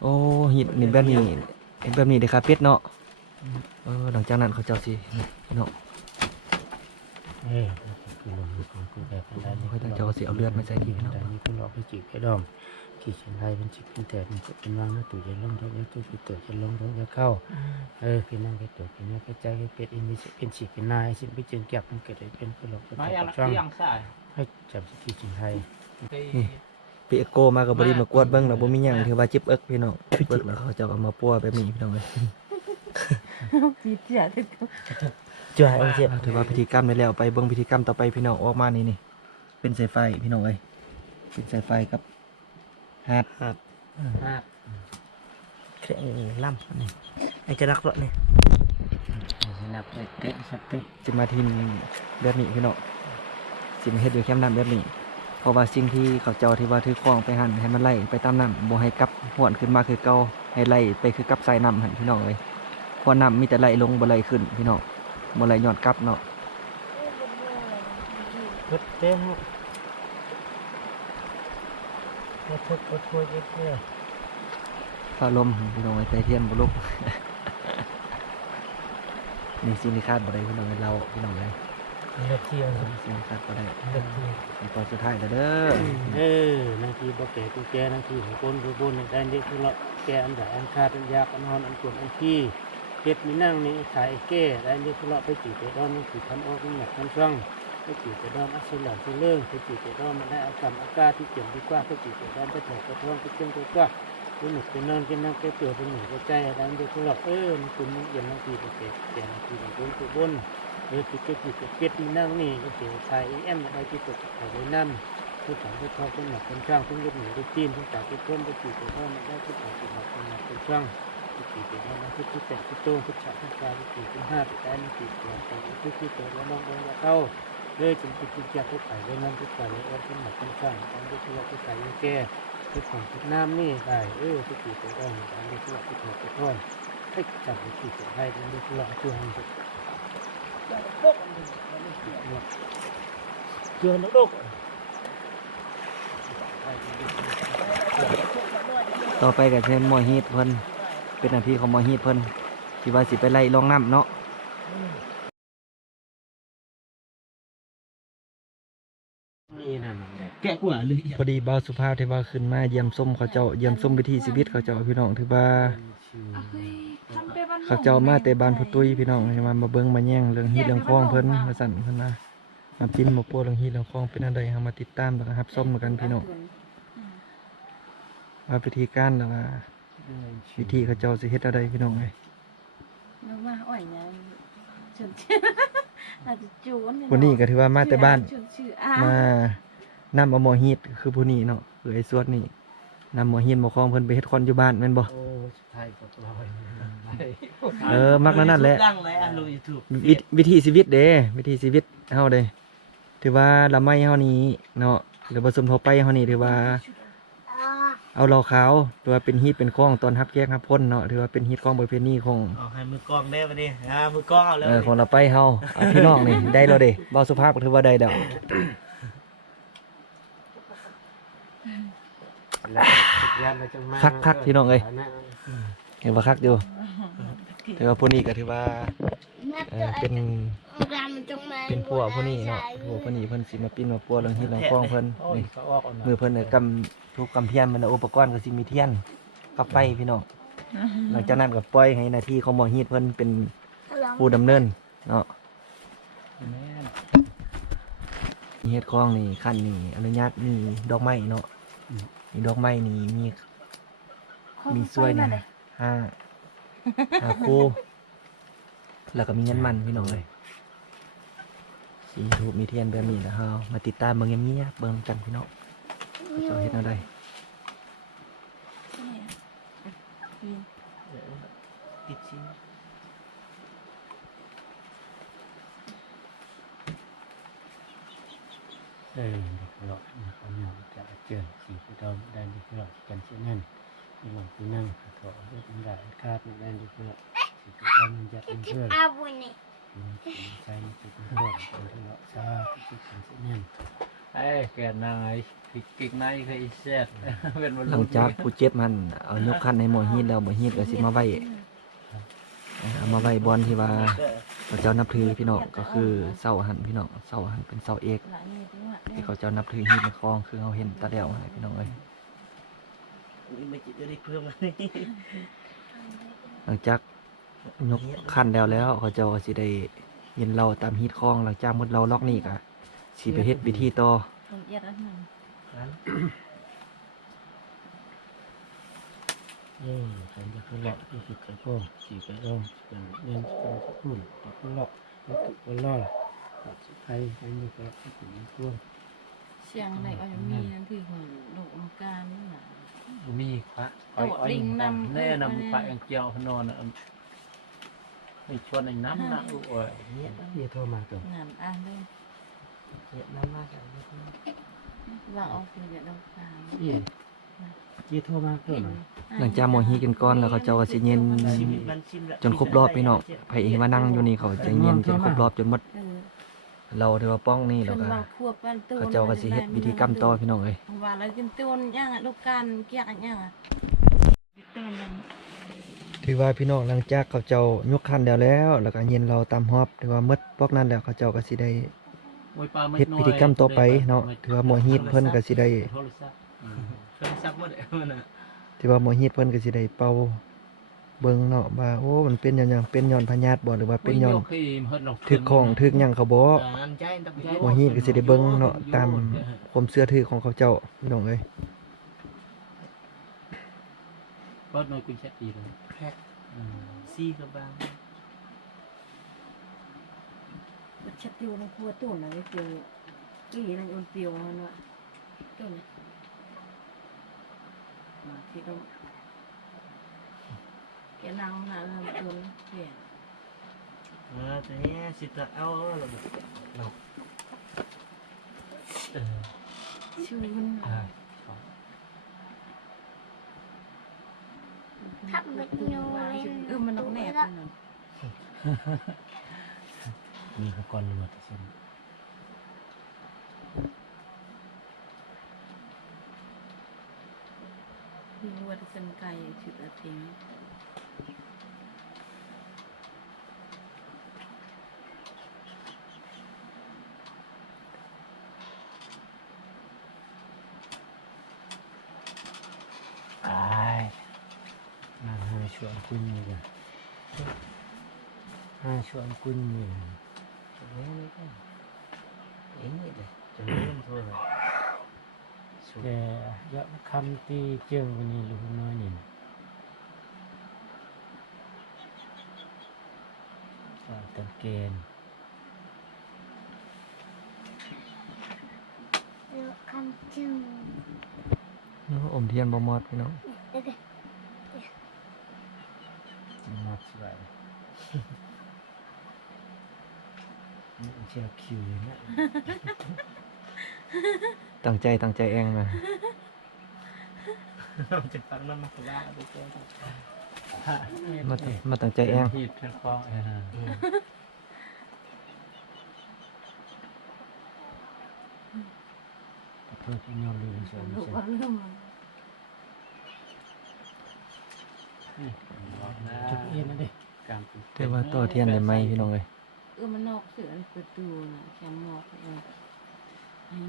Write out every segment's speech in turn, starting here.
โอ้หินนี่แบบนี้เห็นแบบนี้เด้อครับเป็ดเนาะหลังจากนั้นเขาเจ้าสิเนาะ คือลมลุกของกูแบบนั้นนี่ เขาเจ้าก็สิเอาเลือดมาใส่นี่เนาะ นี่คุณออกไปจีบไอ้ดอมขี่เชนไทยเป็นจิตเป็นแต่เป็นกดเป็นวางนะตู่จะลงท้องตู้ปิดตัวจะลงท้องจะเข้าพี่นั่งแกตัวพี่นั่งแกใจแกเป็ดอินมีเป็นฉีเป็นนายสิเป็นเจนแก็บมันเกิดเป็นกระโหลกเป็นช่องให้จับสกีเชนไทย นี่พี่เอโกมากับบริมากวดเบิ้งแล้วบ่มีหยังถือว่าจิบเอิกพี่น้องเบิ้งแล้วเขาเจ้าเอามาปัวแบบนี้พี่น้องเลย จีเจียที่ จ่ายเอาเสียถือว่าพิธีกรรมได้แล้วไปเบิ้งพิธีกรรมต่อไปพี่น้องออกมานี่เป็นสายไฟพี่น้องเอ้ยเป็นสายไฟกับฮาร์ด แข็งล่ำนี่ไอ้จะรักรถนี่นับเตะสักเตะ จะมาทินแบบนี้พี่น้องสิมาเฮ็ดอยู่แคมป์น้ำแบบนี้เพราะว่าสิ่งที่เขาเจ้าที่ว่าถือคล้องไปหั่นให้มันไหลไปตามน้ำบ่ให้กลับหวนขึ้นมาคือเก่าให้ไหลไปคือกับสายน้ำหั่นพี่น้องเอ้ยเพราะน้ำมีแต่ไหลลงบ่ไหลขึ้นพี่น้องบ่ไหลย้อนกลับเนาะ รถเต้ฮะรถทุกรถทัวร์เยอะเลย ฟ้าลมพี่น้องไอ้ไตเทียนบุลุก นี่ซิลิคาดบ่ได้พี่น้องไอ้เราพี่น้องเลย เลือกเที่ยว ซิลิคาดบ่ได้ เลือกเที่ยว ขั้นตอนสุดท้ายแล้วเด้อ นาทีบ่แก่กูแก่นาทีของคนคือคนได้เด็กคือเราแก่อันใดอันขาดอันยากอันนอนอันปวดอันขี้เก็บมีนั่งนี่ขายแก่ได้เด็กคือเราไปจีบไปด้อมนี่คือทำออกนี่หนักทำช่องไปจีบไปด้อมอัศหลังไปเลื่องไปจีบไปด้อมมันได้อากรรมอากาศที่เกี่ยวดีกว่าไปจีบไปด้อมไปถอดกระท้องไปเชื่อมไปกว่าไปหนุกไปนอนไปนั่งไปเปลือกไปหนุกไปใจได้เด็กคือเรามันคุณมันเย็นนาทีไปแก่นาทีของคนคือบนไปเก็บเก็บมีนั่งนี่ก็เสียชายได้ที่ตกไปไว้นั่น ผู้สอนผู้ทอผู้หนักเป็นช่างผู้ยึดหนุนผู้ตีนผู้จ่ายผู้เพิ่มผู้จีบผู้พ่อมันได้ผู้สอนผู้หนักเป็นหนักเป็นช่างผู้จีบเป็นน้องผู้แต่ผู้โตผู้ฉาผู้กาผู้จีบผู้ห้าผู้แต่ผู้จีบผู้แต่ผู้ที่โตแล้วน้องลงแล้วเข้าเลยจนผู้จีบผู้ไข่เลยนั่นผู้ไข่เลยผู้หนักเป็นช่างตอนผู้ที่ว่าผู้ไข่ยังแก่ผู้ของผู้น้ำนี่ได้ผู้จีบผู้ต้องตอนผู้ว่าผู้ถอดผู้ท่อนให้จับผู้จีบผู้ให้เป็นผู้ว่าช่วยให้สุดเชื่อนักโลก ต่อไปก็เป็นหมอฮีทเพิ่นเป็นหน้าที่ของหมอฮีทเพิ่นที่ว่าสิไปไล่ลองน้ำเนาะ นี่นั่นแกะกว่าเลย พอดีบ่าวสุภาพที่ว่าขึ้นมาเยี่ยมส้มเขาเจ้าเยี่ยมส้มวิถีชีวิตเขาเจ้าพี่น้องถือว่าเขาเจ้ามาแต่บ้านพุตุ้ยพี่น้องมาเบิ่งมาแย่งเรื่องฮีทเรื่องคล้องเพิ่นมาสั่นเพิ่นนะมาปิ้นมาปัวเรื่องฮีทเรื่องคล้องเป็นอะไรเฮามาติดตามแล้วก็รับส้มกันพี่น้องว่าวิธีการแล้วว่าวิธีเขาเจ้าสิเฮ็ดอะไรพี่น้องเอ้ย มาอ่อยเนี่ยชนอาจจะจูน ผู้นี้ก็ถือว่ามาแต่บ้าน ชื่อ มานำเอาหมอฮีทคือผู้นี้เนาะคือไอ้สวดนี่นำหมอฮีทหมอคล้องเพิ่นไปเฮ็ดคอนอยู่บ้านแม่นบ่ โอ้ไทยกับเรามักนั่นแหละ ดังเลยอ่ะลงยูทูบ วิธีชีวิตเด้วิธีชีวิตเฮาเด้ถือว่าละไม้เฮานี้เนาะหรือว่าสมทบไปเฮานี้ถือว่าเอาเหล้าขาวถือว่าเป็นฮีตเป็นข้องตอนฮับแยกฮับพ่นเนาะถือว่าเป็นฮีตข้องประเพณีของ เอาให้มือกล้องได้ปะเนี่ยมือกล้องเอาแล้ว ของละไปเฮาเอาพี่น้องนี่ได้แล้วเด้เว้าสุภาพก็ถือว่าได้แล้วคักพี่น้องเอ้ยเห็นว่าคักอยู่ถือว่าผู้นี้ก็ถือว่าเป็นพวกผู้นี้เนาะพวกผู้นี้เพิ่นสิมาปิ้นมาปัวเรื่องฮีตเรื่องข้องเพิ่นนี่ มือเพิ่นเนี่ยทุกกำเทียนมันอุปกรณ์ก็สิมีเทียนกับไฟพี่น้องหลังจากนั้นก็ปล่อยให้หน้าที่ของหมอฮีดเพิ่นเป็นผู้ดำเนินเนาะมีเฮ็ดคลองนี่ขั้นนี่อนุญาตมีดอกไม้เนาะมีดอกไม้นี่มีสวยเนี่ยห้าคู่แล้วก็มีเงินมันพี่น้องเลยสีถูกมีเทียนแบบนี้นะเฮามาติดตามเบิ่งเงียบๆเบิ่งกันพี่น้องจะเฮ็ดอะไรติดชิ้นหลอดความหนาวจะเจอสีที่เราได้ดีหลอดกันเช่นนั้นมีหลอดที่นั่งถอดเลือดมันได้คาดได้ดีหลอดสีที่เรามันยัดมันเพื่อนใช้สีที่หลอดเป็นที่หลอดชาที่กันเช่นนั้น ไอ้แกนายกิกนายเคยเสียดเป็นบอล หลังจากผู้เจ็บมันเอายกคันให้หมอฮีดแล้วหมอฮีดก็สิมาไว้เอามาไว้บอลที่ว่าเขาเจ้านับถือพี่น้องก็คือเสาหันพี่น้องเสาหันเป็นเสาเอกที่เขาเจ้านับถือฮีดในคลองคือเขาเห็นตาเดียวให้พี่น้องเอ้ย นี่ไม่จิตได้เพิ่มเลย หลังจากยกคันแล้วเขาเจ้าก็สิได้ยินเราตามฮีดคลองหลังจากหมดเราล็อกนี่ก็สิไปเฮ็ดพิธีต่อ คนเอียดอันนั้น ใครจะขึ้นหลอกที่สุดใครก็สีไปลองเป็นเงินเป็นหุ่นแต่ขึ้นหลอกมันถูกคนล่อตัดสุดท้ายใครมีก็ถึงตัว เชียงไหนก็ยังมีนั่นคือของโลกองค์การนี่น่ะ มีพระแน่นำพระยังเกี่ยวพนอนไม่ชวนไอ้น้ำนะโอ้ยเนี่ยเดี๋ยวโทรมาก่อน งานอ่านเลย เนี่ยน้ำมากจัง ว่าเอาคือเดี๋ยวองค์การ เดี๋ยวโทรมาก่อน หลังจากหมอฮีดกันก่อนแล้วเขาเจ้าก็สิเย็นจนครบรอบพี่น้องไผเองมานั่งอยู่นี่เขาจะเย็นจนครบรอบจนหมด เออ เราถือว่าป้องนี่แล้ว เพิ่น ก็ ว่าควบกันตัว เขาเจ้าก็สิเฮ็ดพิธีกรรมต่อพี่น้องเอ้ย ว่าแล้วกินต้นย่างอ่ะลูกการเกียกอันย่างอ่ะต้นนั้น ถือว่าพี่น้องหลังจากเขาเจ้ายกคันแล้วก็เย็นเราตามฮอบถือว่าหมดพวกนั้นแล้วเขาเจ้าก็สิได้เฮ็ดพิธีกรรมต่อไปเนาะถือว่าหมอฮีดเพิ่นก็สิได้ โทรศัพท์หมดเลย ถือว่าหมอฮีดเพิ่นก็สิได้เป่าเบิ่งเนาะว่าโอ้มันเป็นหยังเป็นย้อนพญาธิบ่หรือว่าเป็นย้อนถึกของถึกหยังเขาบ่ หมอฮีดก็สิได้เบิ่งเนาะตามความเชื่อถือของเขาเจ้าพี่น้องเอ้ย ก็น้อยกุญแจตีเลย แพ็คซีกับบาง มันชัดอยู่ในครัวต้นน่ะไม่เจอกี่นั่นอุ่นเตียวมันว่าต้นน่ะมาที่ต้องแกนางน่ะทำต้นเปลี่ยน แต่เนี้ยสิตะเอาเรา ชื่นทำแบบนี้มันนกแหนบนั่น มีอุปกรณ์หมดเส้น มีวัดสันไก่ชุดละทิ้ง ตายมาหาชวนกุญนี่กันหาชวนกุญนี่ เองนี่เลยจะเริ่มทั่วเลย แต่ยอดคำที่เจียงวันนี้ลูกน้อยนี่ตันเกณฑ์ คำจึง อมเทียนบ่หมดพี่น้อง มัดสบายนี่เชียร์คิวเนี่ย ตั้งใจเองนะ จะฟังน้ำมันก็ได้ดูแก มาตั้งใจเอง ฮีดเพื่อนคล้องเพื่อนที่ยอมลืมเฉย ลูก ๆ ว่าเรื่องมัน จุดเอ็นนั่นดิการ แต่ว่าต่อเทียนได้ไหมพี่น้องเอ้ย มันนอกเสือประตูน่ะแคมหมอกให้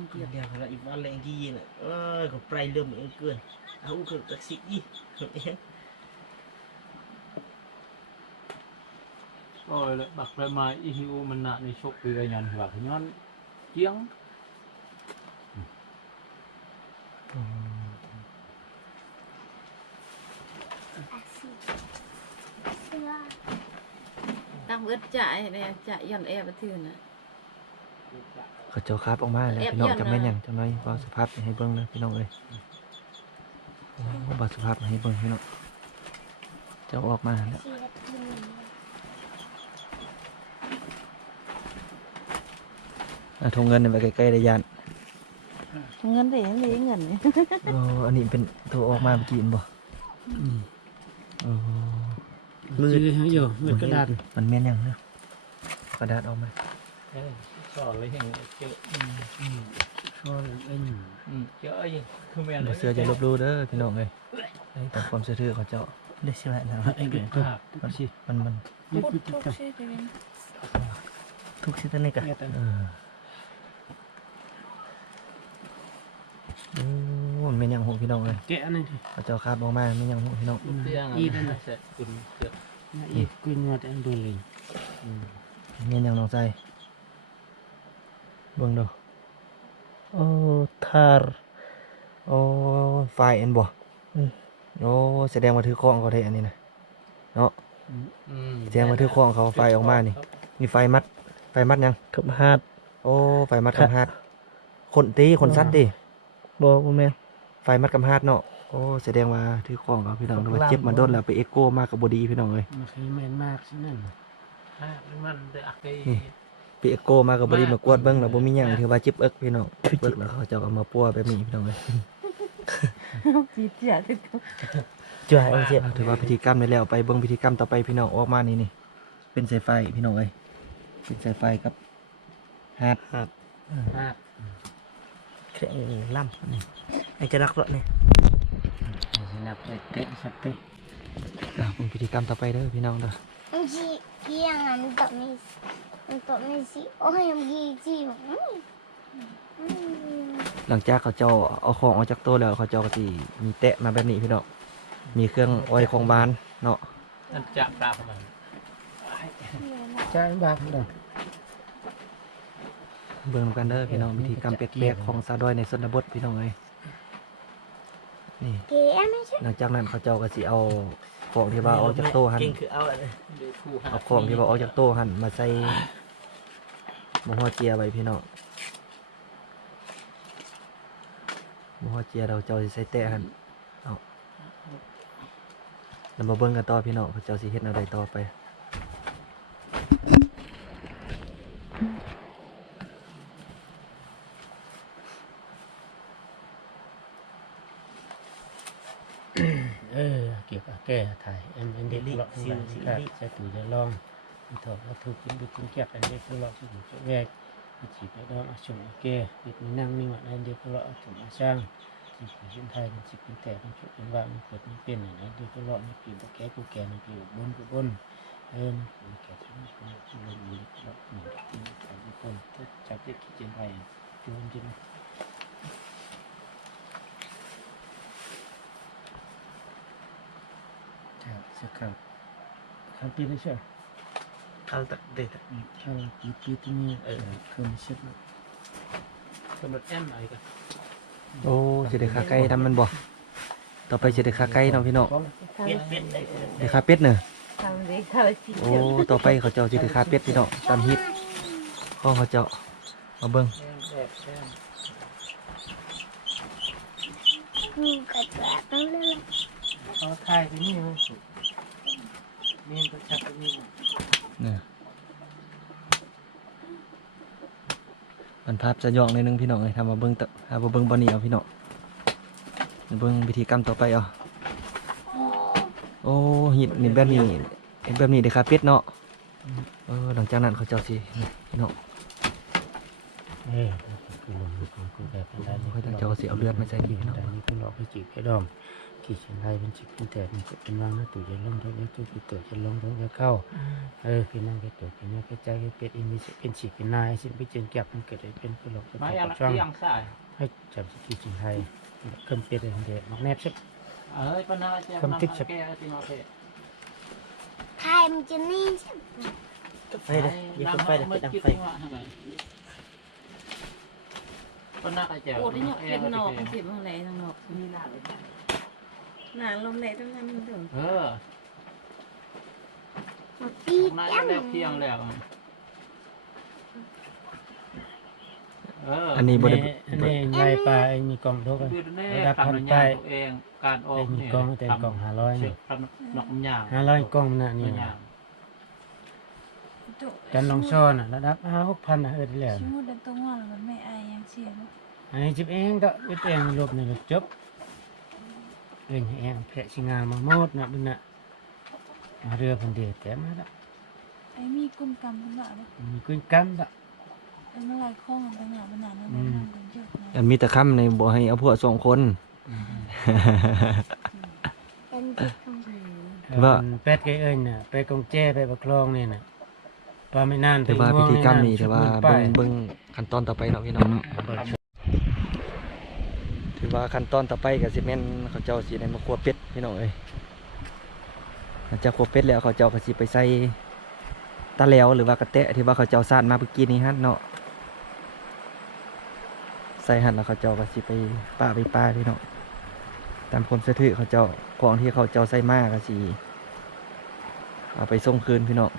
เกียบ เดี๋ยวเราอีกวันแรงกี่น่ะก็ไปเริ่มเองเกินเอาก็ตักสิอีเอง โอ้ยบักประมาอีฮิวมันหนาในชกคือไอ้ยันบักย้อนเจียง อาชีพเสื้อ ตั้งเอิดจ่ายเนี่ยจ่ายย่อนแอบทื่นน่ะ เขาเจ้าคาบออกมาแล้วพี่น้องจะแม่นหยังจังน้อยบ่สุภาพให้เบิ่งนะพี่น้องเอ้ยโอ้บ่สุภาพให้เบิ่งพี่น้องเจ้าออกมาแล้ว ชีวิตที่มี ทงเงินไว้ใกล้ๆได้ยาน เงินได้ยังได้เงิน อ๋ออันนี้เป็นตัวออกมาเมื่อกี้บ่อ๋อ มืออยู่มือกระดาษ มันแม่นหยังนะกระดาษออกมา สอนเลยเห็นเจอ cho anh chơi không mẹ บ่เชื่อจะลบหลู่เด้อพี่น้องเอ้ยให้ตามความเชื่อถือเขาเจ้า đây xem lại nào anh kể มัน พูดทุกชื่อจะเป็น thuốc xịt này cả เออโอ้แม่นยังหูพี่น้องเอ้ย kẽ này thì เขาเจ้าคาบออกมาแม่นยังหูพี่น้อง y đây này y quên ngọt anh đồ lình แม่นยังน้องใจเบิ่งดูโอ้ทาร์โอ้ไฟเอ็นบ่โอ้แสดงว่าถือของเขาแท้อันนี้นะเนาะแสดงว่าถือของเขาไฟออกมานี่มีไฟมัดยัง cấp hạt โอ้ไฟมัดกำฮาดคนตีคนซัดดิ bò của mẹ ไฟมัดกำฮาดเนาะโอ้แสดงว่าถือของเขาพี่น้องดูว่าเจ็บมาโดนแล้วไปเอ็กโก้มากับบดีพี่น้องเอ้ย mà khi men mạc thế này มันเด็กไอ้ ไปเอ็กโก้มากับบดีมากวดเบิ่งแล้วบ่มีหยังถือว่าเจ็บเอิกพี่น้องเบิกแล้วเขาเจ้าเอามาปัวแบบนี้พี่น้องเอ้ย จีเจียถึง ช่วยanh chị ถือว่าพิธีกรรมได้แล้วไปเบิ่งพิธีกรรมต่อไปพี่น้องออกมานี่เป็นสายไฟพี่น้องเอ้ยเป็นสายไฟกับฮาด khẽ lăm anh cho đắc rồi này sẽ nạp lại tết sắp tết เป็นพิธีกรรมต่อไปเด้อพี่น้องเด้อ Chị kia ngắn tụi mình chị ôi em ghi chị หลังจากเขาเจ้าเอาของออกจากโต๊ะแล้วเขาเจ้าก็สิมีแตะมาแบบนี้พี่น้องมีเครื่องอ้อยของบานเนาะ anh chạm vào của mình cha anh bạc cũng được เบิ่งนำกันเด้อพี่น้องพิธีกรรมแปลกๆของสาวดอยในชนบทพี่น้องเอ้ยนี่ kìa em ấy chứ หลังจากนั้นเขาเจ้าก็สิเอาของที่ว่าออกจากโต๊ะหั่น kinh cứ ao lại đây để thu เอาของที่ว่าออกจากโต๊ะหั่นมาใส่หม้อเจียไว้พี่น้องหม้อเจียเราเจ้าสิใส่แตะหั่นเอาแล้วมาเบิ่งกันต่อพี่น้องเขาเจ้าสิเฮ็ดแนวใดต่อไป kiểu cả kè thải em đến lọ siêu cả sẽ tủ để long thở nó thuộc những cái cũng kẹt anh đây lọ chỉ chỗ về chỉ phải đó là chủng kè việc mình năng nhưng mà anh đây lọ chủng sang chỉ phải hiện thay chỉ phải tẻ trong chỗ bên vàng mình những tiền này anh đây lọ như kiểu cái của kè như kiểu bôn hơn kẻ chúng mình lọ mình tin phải những con thích chặt cái trên thay chuyên trên sẽ khảo khảo tin đấy chưa khăn tận để khảo tí như không xếp còn một em này cả โอ้สิได้ขาไก่ทำมันบ่ต่อไปสิได้ขาไก่เนาะพี่น้อง biết biết đấy ได้ขาเป็ดเน่ะ ทำดีเขาจี โอ้ต่อไปเขาเจ้าสิได้ขาเป็ดพี่น้องตามฮิตของเขาเจ้ามาเบิ่ง đẹp xem cả cả nó lên có thai cái gì không nên có chặt cái gì เนี่ยมันภาพจะยองในอยนึงพี่น้องเลยทำมาเบิ่งตะหามาเบิ่งบ่นี่เอาพี่น้องมาเบิ่งพิธีกรรมต่อไปเอาโอ้หินนี่แบบนี้เห็นแบบนี้ได้ขาเป็ดเนาะหลังจากนั้นเขาเจ้าสินี่พี่น้อง ê cái lồng ngực của cô đẹp đâyเขาเจ้าสิเอาเลือดมาใส่นี่พี่น้อง đây như cái lọ cái chỉ cái đòn kỳ trên hai bên chỉ bên tẻ mìnhเป็นวางnó tủ chân lông thôi nếu tôi tủ chân lông thôi cái cao cái năng cái tủ cái năng cái trái cáiเป็ดiniเป็นchỉ cái nai sẽ bị trên kẹpมันเกิดเป็นcái lọ cái máy ăn trong ăn xài ให้จับสกีจินไทยเครื่องเป็ดเลยเด็ดมักแนบใช่ ơi con nào xem Không năm thích cái chụp. thì nó thể thai mình chân đi chứ phải đây biết không phải là cái đằng phải con nào cái chèo ปวดที่หนอกเป็นหนอกมันเจ็บอะไรทางหนอกมีหนาเลยหนาลมไหลต้องทำมันถึง một tí nay chấm đẹp thiêng lẹo อันนี้บ่ได้ อันนี้ใบปลาไอ้มีกล่องเท่ากัน ระดับพันไปเองการออ ไอ้ ก มี นี่ กล่องแต่กล่อง500 เชื นี่ อกทำหนอกยาง 500กล่องน่ะนี่ ยาง กันลองช้อนน่ะระดับ6,000น่ะได้แล้ว ชิมุดตรงว่าเราไม่อายยังเสีย อันนี้จิบเองก็เวทเองลบนี่ลบจบเองเองแพะสิงานมาหมดน่ะบึงน่ะเรือเพิ่นเดแต่มาละ ไอ้มีกุนกรรมกันละ มีกุ้งกำละ มันลายข้องไปหนาไปหนานั่นนั่นกันเยอะนะ อันมีแต่คำในบ่ให้เอาพวกสองคน เป็นจิตของ ว่า เป็ดไก่เอ้ยน่ะไปกงแจ้ไปบักคลองนี่น่ะปลาไม่นาน แต่ว่าพิธีกรรมนี่แต่ว่า ไป เบิ่งขั้นตอนต่อไปเนาะพี่น้องเนาะถือว่าขั้นตอนต่อไปก็สิแม่นเขาเจ้าสิได้มาคั่วเป็ดพี่น้องเอ้ยหลังจากคั่วเป็ดแล้วเขาเจ้าก็สิไปใส่ตะแหล้วหรือว่ากระแตะที่ว่าเขาเจ้าสานมาเมื่อกี้นี้ฮะเนาะใส่หั่นแล้วเขาเจ้าก็สิไปป้าพี่น้องตามความเชื่อถือเขาเจ้าของที่เขาเจ้าใส่มาก็สิเอาไปส่งคืนพี่น้อง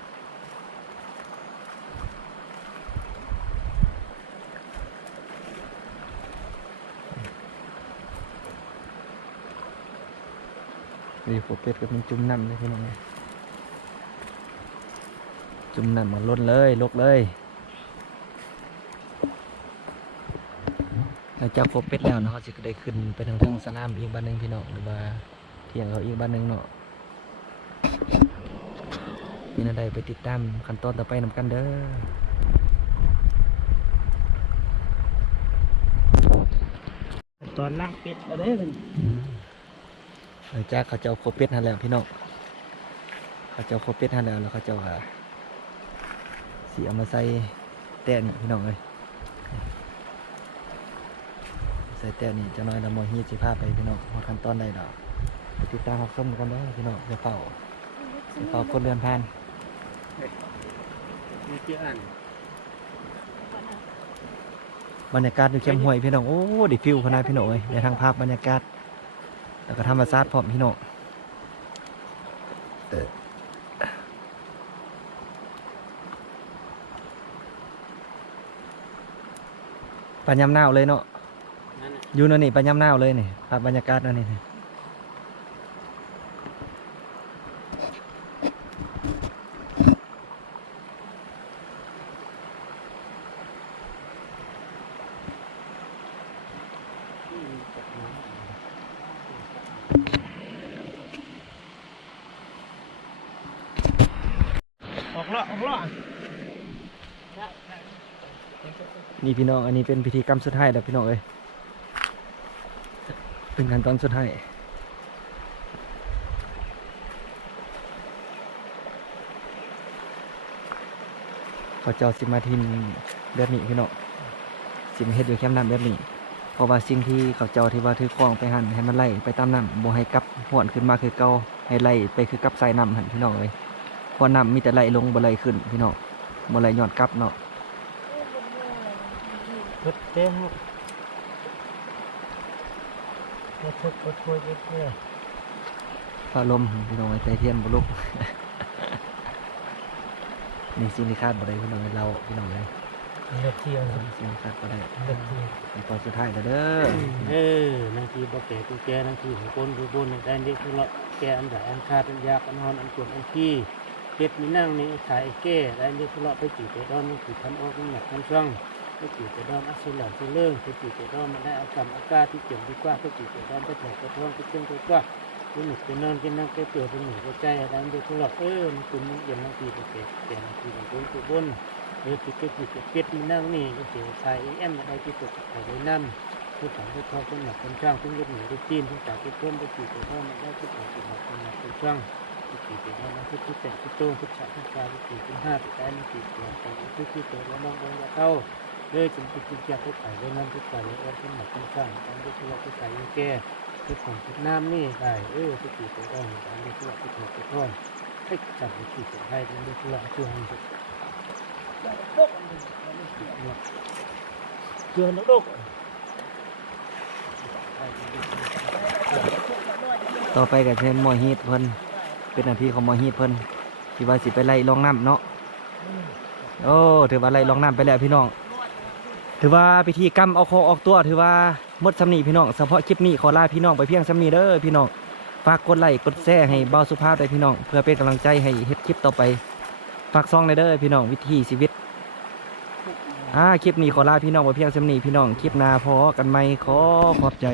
นี่พวกเป็ดก็เป็นจุ่มน้ำเลยพี่น้องเอ้ยจุ่มน้ำมาล้นเลยลกเลยหลังจากพวกเป็ดแล้วเนาะเขาจะได้ขึ้นไปทางสนามอีกบ้านหนึ่งพี่น้องหรือว่าเที่ยงเขาอีกบ้านหนึ่งเนาะนี่น่าได้ไปติดตามขั้นตอนต่อไปนำกันเด้อ ตอนล่างเป็ดเอาได้เลย หลังจากเขาเจ้าโคเป็ดหันแล้วพี่น้องเขาเจ้าโคเป็ดหันแล้วแล้วเขาเจ้าสีเอามาใส่แต่นี่พี่น้องเลยใส่แต่นี่จะน้อยละมอฮีสิพาไปพี่น้องว่าขั้นตอนใดดอกไปติดตามรับชมกันเด้อพี่น้องจะเฝ้าคนเดินผ่าน นี่ที่อ่าน บรรยากาศอยู่เข้มห้วยพี่น้องโอ้ดิฟิวขนาดพี่น้องเลยในทางภาพบรรยากาศแล้วก็ธรรมชาติพร้อมพี่น้องปานยำหนาวเลยเนาะ นั่นน่ะ อยู่นั่นนี่ปานยำหนาวเลยนี่ภาพบรรยากาศนั่นนี่ออกละออกละ นี่พี่น้องอันนี้เป็นพิธีกรรมสุดท้ายแล้วพี่น้องเอ้ยเป็นขั้นตอนสุดท้ายเขาเจ้าสิมาทินแบบนี้พี่น้องสิมาเฮ็ดอยู่แคมป์น้ำแบบนี้เพราะว่าสิ่งที่เขาเจ้าที่ว่าถือคล้องไปหันให้มันไหลไปตามน้ำบ่ให้กลับหวนขึ้นมาคือเก่าให้ไหลไปคือกับสายน้ำหันพี่น้องเอ้ยเพราะน้ำมีแต่ไหลลงบ่ไหลขึ้นพี่น้องบ่ไหลย้อนกลับเนาะ รถเต้นรถทุกรถคุยรถเนี่ย ฟ้าลมพี่น้องไอ้ใจเทียนบ่ลุก นี่สิ่งที่คาดบ่ได้พี่น้องเราพี่น้องเลย รถเที่ยว สิ่งที่คาดบ่ได้ รถเที่ยว ขั้นตอนสุดท้ายแล้วเด้อ นาทีบ่แก่กูแก่นาทีของคนคือคนได้เด็กคือละแก่อันใดอันขาดอันยากอันหอนอันกวนอันขี้เก็บมีนั่งนี่ขายแก่ได้เด็กคือละไปจีไปดอนนี่คือทันออกหนักทันช่องไปจีไปดอนอัศหลังที่เลิ่งไปจีไปดอนมันได้เอากำอากาศที่เกี่ยวดีกว่าไปจีไปดอนไปแถวไปท้องไปเชื่องไปกว่าไปหนุกไปนอนกินนั่งไปเปลือกไปหนุกไปใจได้เด็กคือละมันคุณเย็นนาทีไปแก่นาทีของคนคือบนติดเป็ดมีนั่งนี่ก็เสียชายได้ที่ตกไปเลยนั่นผู้ถังผู้ทอผู้หนักคนช่างผู้ยึดหนีผู้ตีนผู้จ่ายผู้เพิ่มผู้จีบผู้ทอมันได้ผู้ถังผู้หนักคนหนักคนช่างผู้จีบผู้ทอมันผู้แต่ผู้โตผู้ฉาผู้ชายผู้จีบผู้ห้าผู้แต่ผู้จีบผู้แต่ผู้ที่โตแล้วมองลงเข้าเลยจนผู้จีบจะผู้ขายเลยนั่นผู้ขายเลยผู้หนักคนช่างการผู้ที่ว่าผู้ขายยังแก่ผู้ของผู้น้ำนี่ได้ผู้จีบผู้ทอการผู้ที่ว่าผู้ถอดผู้ทอให้จับผู้จีบผู้ให้เป็นผู้ที่ว่าช่วยให้เกินแล้วลูก ต่อไปก็เป็นหมอฮีทเพิ่นเป็นหน้าที่ของหมอฮีทเพิ่นที่ว่าสิไปไล่ลองน้ำเนาะโอ้ถือว่าไล่ลองน้ำไปแล้วพี่น้องถือว่าพิธีกรรมเอาคอออกตัวถือว่าหมดสำนีพี่น้องเฉพาะคลิปนี้ขอลาพี่น้องไปเพียงสำนีเด้อพี่น้องฝากกดไลค์กดแชร์ให้เบาสุภาพด้วยพี่น้องเพื่อเป็นกำลังใจให้เฮ็ดคลิปต่อไปฝากซองในเด้อพี่น้องวิถีชีวิตคลิปนี้ขอลาพี่น้องไปเพียงสำนีพี่น้องคลิปหน้าพอกันไหมขอขอบใจ